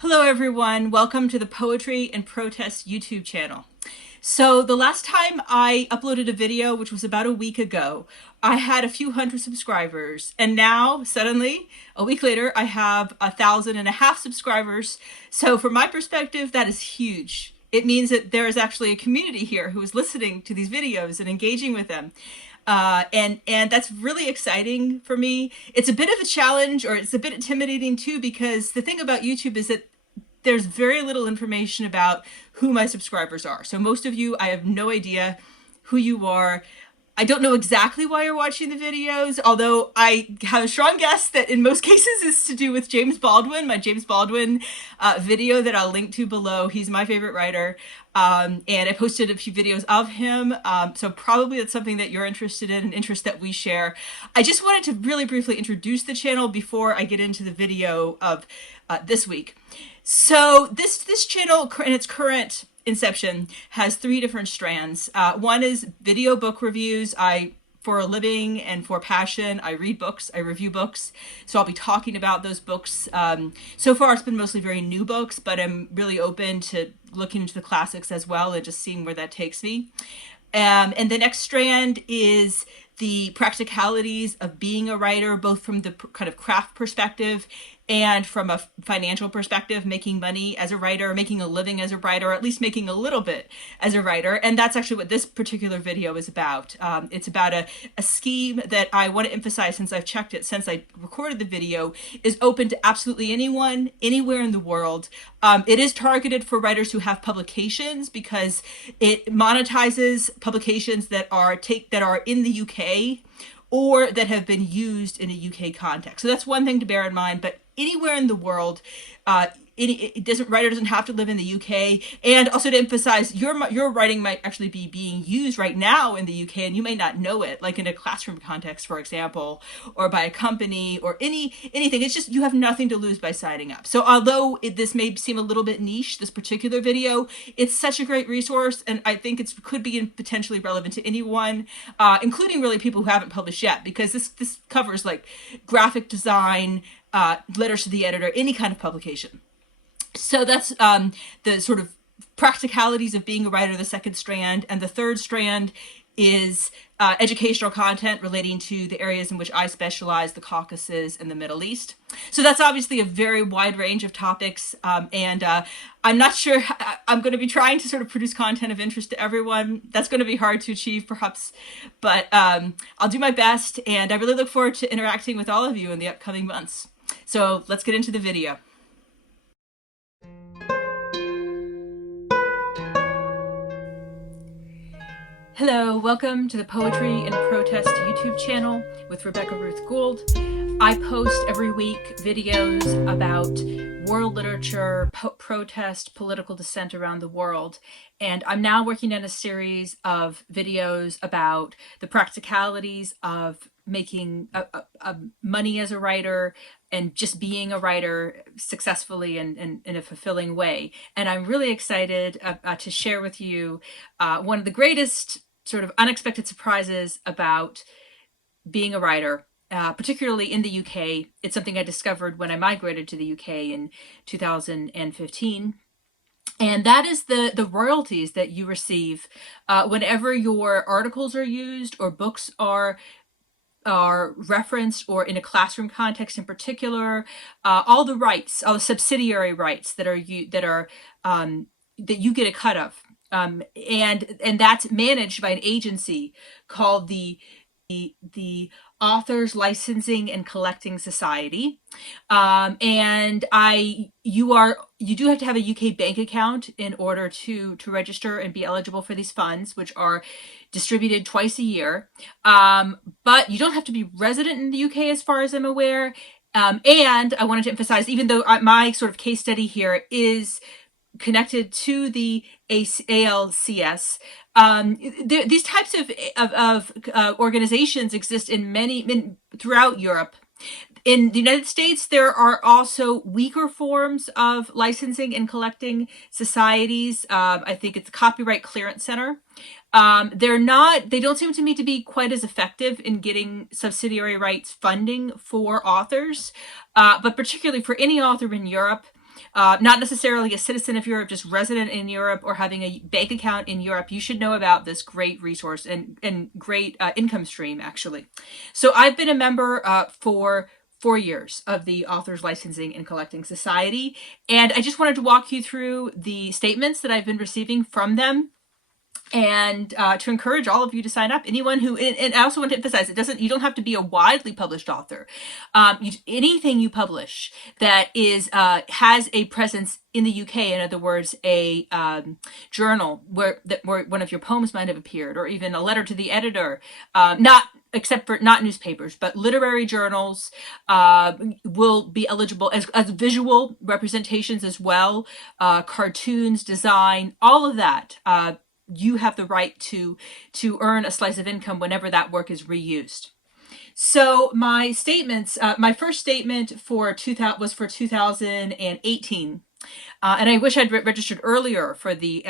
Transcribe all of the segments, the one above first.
Hello everyone, welcome to the Poetry and Protest YouTube channel. So the last time I uploaded a video, which was about a week ago, I had a few hundred subscribers, and now suddenly, a week later, I have 1,500 subscribers. So from my perspective, that is huge. It means that there is actually a community here who is listening to these videos and engaging with them. And that's really exciting for me. It's a bit of a challenge, or it's a bit intimidating too, because the thing about YouTube is that there's very little information about who my subscribers are. So most of you, I have no idea who you are. I don't know exactly why you're watching the videos, although I have a strong guess that in most cases it's to do with James Baldwin, my James Baldwin video that I'll link to below. He's my favorite writer, and I posted a few videos of him, so probably it's something that you're interested in, an interest that we share. I just wanted to really briefly introduce the channel before I get into the video of this week. So this channel in its current inception has three different strands. One is video book reviews. For a living and for passion, I read books, I review books. So I'll be talking about those books. So far it's been mostly very new books, but I'm really open to looking into the classics as well and just seeing where that takes me. And the next strand is the practicalities of being a writer, both from the kind of craft perspective and from a financial perspective, making money as a writer, making a living as a writer, or at least making a little bit as a writer. And that's actually what this particular video is about. It's about a scheme that I want to emphasize, since I've checked it, since I recorded the video, is open to absolutely anyone, anywhere in the world. It is targeted for writers who have publications, because it monetizes publications that are in the UK or that have been used in a UK context. So that's one thing to bear in mind, but anywhere in the world, writer doesn't have to live in the UK. And also to emphasize, your writing might actually be being used right now in the UK, and you may not know it, like in a classroom context, for example, or by a company or anything. It's just, you have nothing to lose by signing up. So although this may seem a little bit niche, this particular video, it's such a great resource, and I think it could be potentially relevant to anyone, including really people who haven't published yet, because this covers like graphic design, letters to the editor, any kind of publication. So that's the sort of practicalities of being a writer, the second strand. And the third strand is educational content relating to the areas in which I specialize, the Caucasus and the Middle East. So that's obviously a very wide range of topics. And I'm not sure, I'm going to be trying to sort of produce content of interest to everyone. That's going to be hard to achieve, perhaps, but I'll do my best. And I really look forward to interacting with all of you in the upcoming months. So let's get into the video. Hello, welcome to the Poetry and Protest YouTube channel with Ruth Gould. I post every week videos about world literature, protest, political dissent around the world. And I'm now working on a series of videos about the practicalities of making money as a writer and just being a writer successfully and in a fulfilling way. And I'm really excited to share with you one of the greatest sort of unexpected surprises about being a writer, particularly in the UK. It's something I discovered when I migrated to the UK in 2015. And that is the royalties that you receive whenever your articles are used or books are referenced, or in a classroom context in particular, all the rights, all the subsidiary rights that you get a cut of. And that's managed by an agency called the Authors Licensing and Collecting Society. And you do have to have a UK bank account in order to register and be eligible for these funds, which are distributed twice a year. But you don't have to be resident in the UK, as far as I'm aware. And I wanted to emphasize, even though my sort of case study here is connected to the ALCS, these types of organizations exist throughout Europe. In the United States, there are also weaker forms of licensing and collecting societies. I think it's the Copyright Clearance Center. They don't seem to me to be quite as effective in getting subsidiary rights funding for authors, but particularly for any author in Europe, not necessarily a citizen of Europe, just resident in Europe or having a bank account in Europe, you should know about this great resource and great income stream, actually. So I've been a member for 4 years of the Authors Licensing and Collecting Society, and I just wanted to walk you through the statements that I've been receiving from them, and to encourage all of you to sign up. Anyone who, and I also want to emphasize, you don't have to be a widely published author. Anything you publish that is has a presence in the UK, in other words, a journal where one of your poems might have appeared, or even a letter to the editor, except for not newspapers, but literary journals will be eligible as visual representations as well, cartoons, design, all of that. You have the right to earn a slice of income whenever that work is reused. So my statements, my first statement was for 2018. And I wish I'd registered earlier for the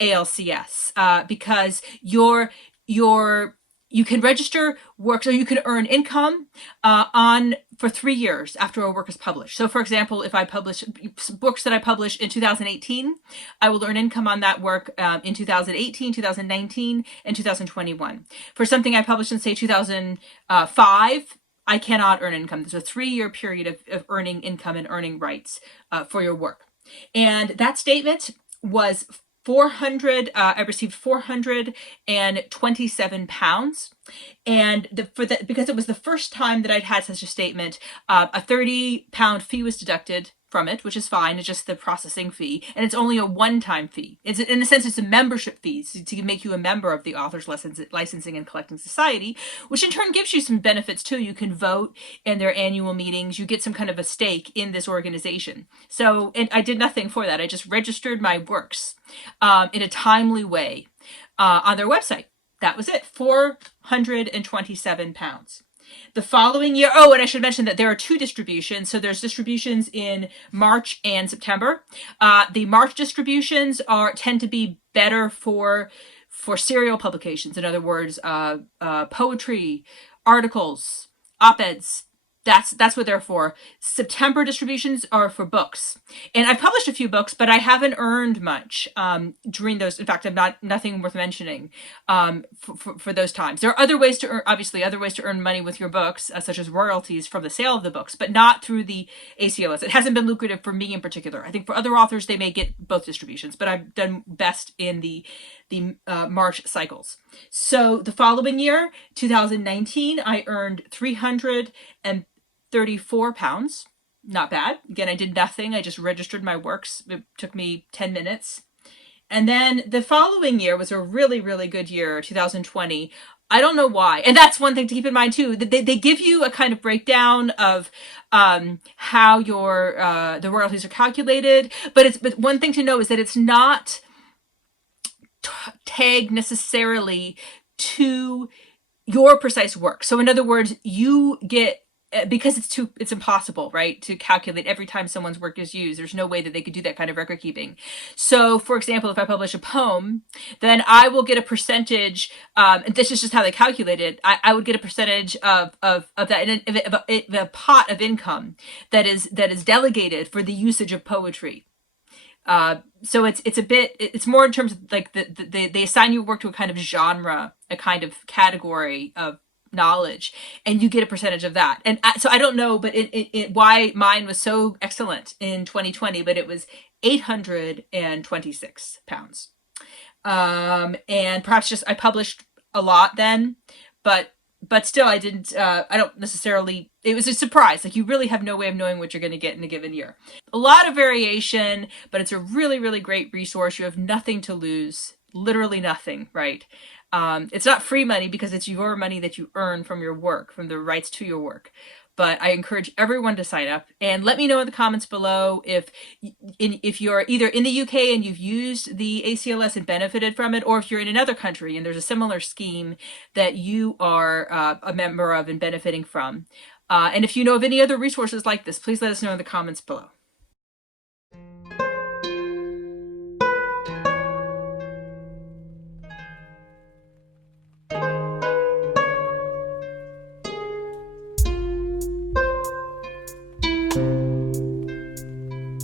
ALCS because you can register works, or you can earn income for 3 years after a work is published. So for example, if I publish books that I published in 2018, I will earn income on that work in 2018, 2019, and 2021. For something I published in, say, 2005, I cannot earn income. There's a 3-year period of earning income and earning rights for your work. And that statement was I received £427, and because it was the first time that I'd had such a statement, a £30 fee was deducted from it, which is fine. It's just the processing fee, and it's only a one-time fee. It's, in a sense, it's a membership fee to make you a member of the Authors Licensing and Collecting Society, which in turn gives you some benefits too. You can vote in their annual meetings. You get some kind of a stake in this organization. So, and I did nothing for that. I just registered my works in a timely way on their website. That was it. £427. The following year, and I should mention that there are 2 distributions. So there's distributions in March and September. The March distributions tend to be better for serial publications. In other words, poetry, articles, op-eds. That's what they're for. September distributions are for books. And I've published a few books, but I haven't earned much during those. In fact, I've nothing worth mentioning for those times. There are other ways to earn money with your books, such as royalties from the sale of the books, but not through the ACLS. It hasn't been lucrative for me in particular. I think for other authors, they may get both distributions, but I've done best in the March cycles. So the following year, 2019, I earned £334. Not bad. Again, I did nothing. I just registered my works. It took me 10 minutes. And then the following year was a really, really good year, 2020. I don't know why. And that's one thing to keep in mind too. They give you a kind of breakdown of how the royalties are calculated. But one thing to know is that it's not tagged necessarily to your precise work. So in other words, you get, because it's impossible, right, to calculate every time someone's work is used. There's no way that they could do that kind of record keeping. So for example, if I publish a poem, then I will get a percentage, and this is just how they calculate it. I would get a percentage of that, of a pot of income that is delegated for the usage of poetry. So it's more in terms of like they assign you work to a kind of genre, a kind of category of knowledge, and you get a percentage of that. And so I don't know, but why mine was so excellent in 2020, but it was £826. And perhaps just I published a lot then, but still I don't necessarily, it was a surprise. Like, you really have no way of knowing what you're going to get in a given year. A lot of variation, but it's a really, really great resource. You have nothing to lose, literally nothing, right? It's not free money because it's your money that you earn from your work, from the rights to your work. But I encourage everyone to sign up, and let me know in the comments below if you're either in the UK and you've used the ACLS and benefited from it, or if you're in another country and there's a similar scheme that you are a member of and benefiting from. And if you know of any other resources like this, please let us know in the comments below.